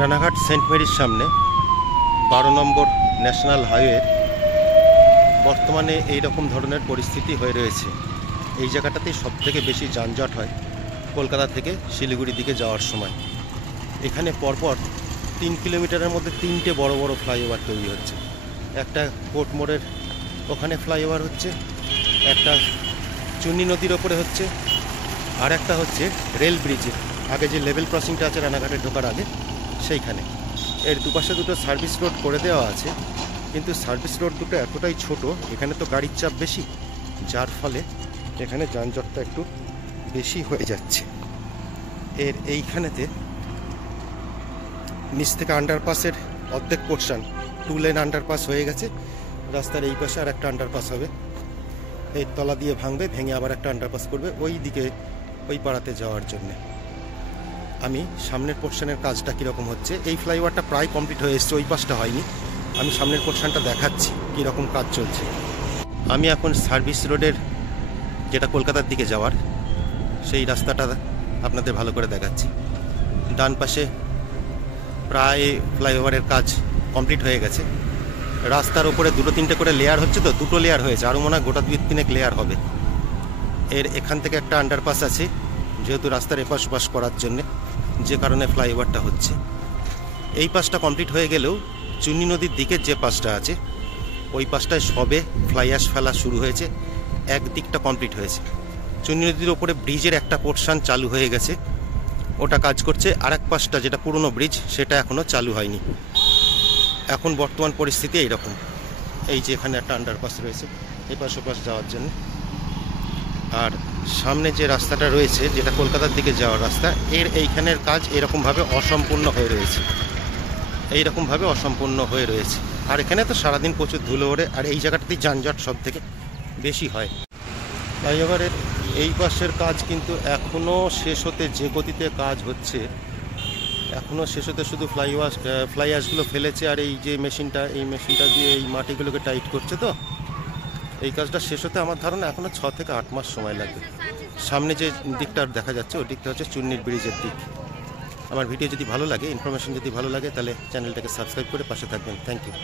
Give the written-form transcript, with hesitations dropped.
Ranaghat Saint মেরির সামনে 12 নম্বর national হাইওয়ের বর্তমানে এই রকম ধরনের পরিস্থিতি হয়ে রয়েছে। এই জায়গাটাতেই সবথেকে বেশি যানজট হয় কলকাতা থেকে শিলিগুড়ি দিকে যাওয়ার সময়। এখানে পরপর 3 কিলোমিটারের মধ্যে 3টে বড় বড় ফ্লাইওভার তৈরি হচ্ছে। একটা কোর্ট মোড়ের ওখানে ফ্লাইওভার হচ্ছে, একটা চুন্নি নদীর ওপরে হচ্ছে, আর একটা হচ্ছে রেল ব্রিজে আগে যে লেভেল ক্রসিংটা আছে রানাঘাটে ঢোকার আগে সেইখানে। এর দুপাশে দুটো সার্ভিস রোড করে দেওয়া আছে, কিন্তু সার্ভিস রোড দুটো এতটাই ছোট, এখানে তো গাড়ির চাপ বেশি, যার ফলে এখানে যানজটটা একটু বেশি হয়ে যাচ্ছে। এর এইখানেতে নিচ থেকে আন্ডারপাসের অর্ধেক পোর্শন 2 লেন আন্ডারপাস হয়ে গেছে। রাস্তার এই পাশে আর একটা আন্ডারপাস হবে, এই তলা দিয়ে ভাঙবে, ভেঙে আবার একটা আন্ডারপাস করবে ওই দিকে, ওই পাড়াতে যাওয়ার জন্যে। আমি সামনের পোর্শনের কাজটা কীরকম হচ্ছে, এই ফ্লাইওভারটা প্রায় কমপ্লিট হয়ে এসছে, ওই পাশটা হয়নি। আমি সামনের পোর্শনটা দেখাচ্ছি কীরকম কাজ চলছে। আমি এখন সার্ভিস রোডের যেটা কলকাতার দিকে যাওয়ার সেই রাস্তাটা আপনাদের ভালো করে দেখাচ্ছি। ডান পাশে প্রায় ফ্লাইওভারের কাজ কমপ্লিট হয়ে গেছে। রাস্তার ওপরে 2-3টে করে লেয়ার হচ্ছে, তো 2টো লেয়ার হয়েছে, আরও মনে হয় গোটা 2-3 লেয়ার হবে। এর এখান থেকে একটা আন্ডারপাস আছে, যেহেতু রাস্তার এপাশ ওপাশ করার জন্যে, যে কারণে ফ্লাইওভারটা হচ্ছে। এই পাশটা কমপ্লিট হয়ে গেলেও চুন্নি নদীর দিকের যে পাশটা আছে ওই পাশটায় সবে ফ্লাই অ্যাশ ফেলা শুরু হয়েছে, একদিকটা কমপ্লিট হয়েছে। চুন্নি নদীর ওপরে ব্রিজের একটা পোর্শন চালু হয়ে গেছে, ওটা কাজ করছে। আর এক পাশটা যেটা পুরনো ব্রিজ সেটা এখনও চালু হয়নি। এখন বর্তমান পরিস্থিতি এইরকম। এই যে এখানে একটা আন্ডারপাস রয়েছে এপাশ ওপাশ যাওয়ার জন্য, আর সামনে যে রাস্তাটা রয়েছে যেটা কলকাতার দিকে যাওয়ার রাস্তা, এর এইখানের কাজ এরকমভাবে অসম্পূর্ণ হয়ে রয়েছে, এইরকমভাবে অসম্পূর্ণ হয়ে রয়েছে। আর এখানে তো সারাদিন প্রচুর ধুলো ওড়ে, আর এই জায়গাটাতেই যানজট সব থেকে বেশি হয়। ফ্লাইওভারের এই পাশের কাজ কিন্তু এখনও শেষ হতে যে গতিতে কাজ হচ্ছে, এখনও শেষ হতে শুধু ফ্লাই অ্যাশগুলো ফেলেছে, আর এই যে মেশিনটা, এই মেশিনটা দিয়ে এই মাটিগুলোকে টাইট করছে। তো এই কাজটা শেষ হতে আমার ধারণা এখনও 6 থেকে 8 মাস সময় লাগবে। সামনে যে দিকটা দেখা যাচ্ছে ওই দিকটা হচ্ছে চুন্নির ব্রিজের দিক। আমার ভিডিও যদি ভালো লাগে, ইনফরমেশন যদি ভালো লাগে, তাহলে চ্যানেলটাকে সাবস্ক্রাইব করে পাশে থাকবেন। Thank you.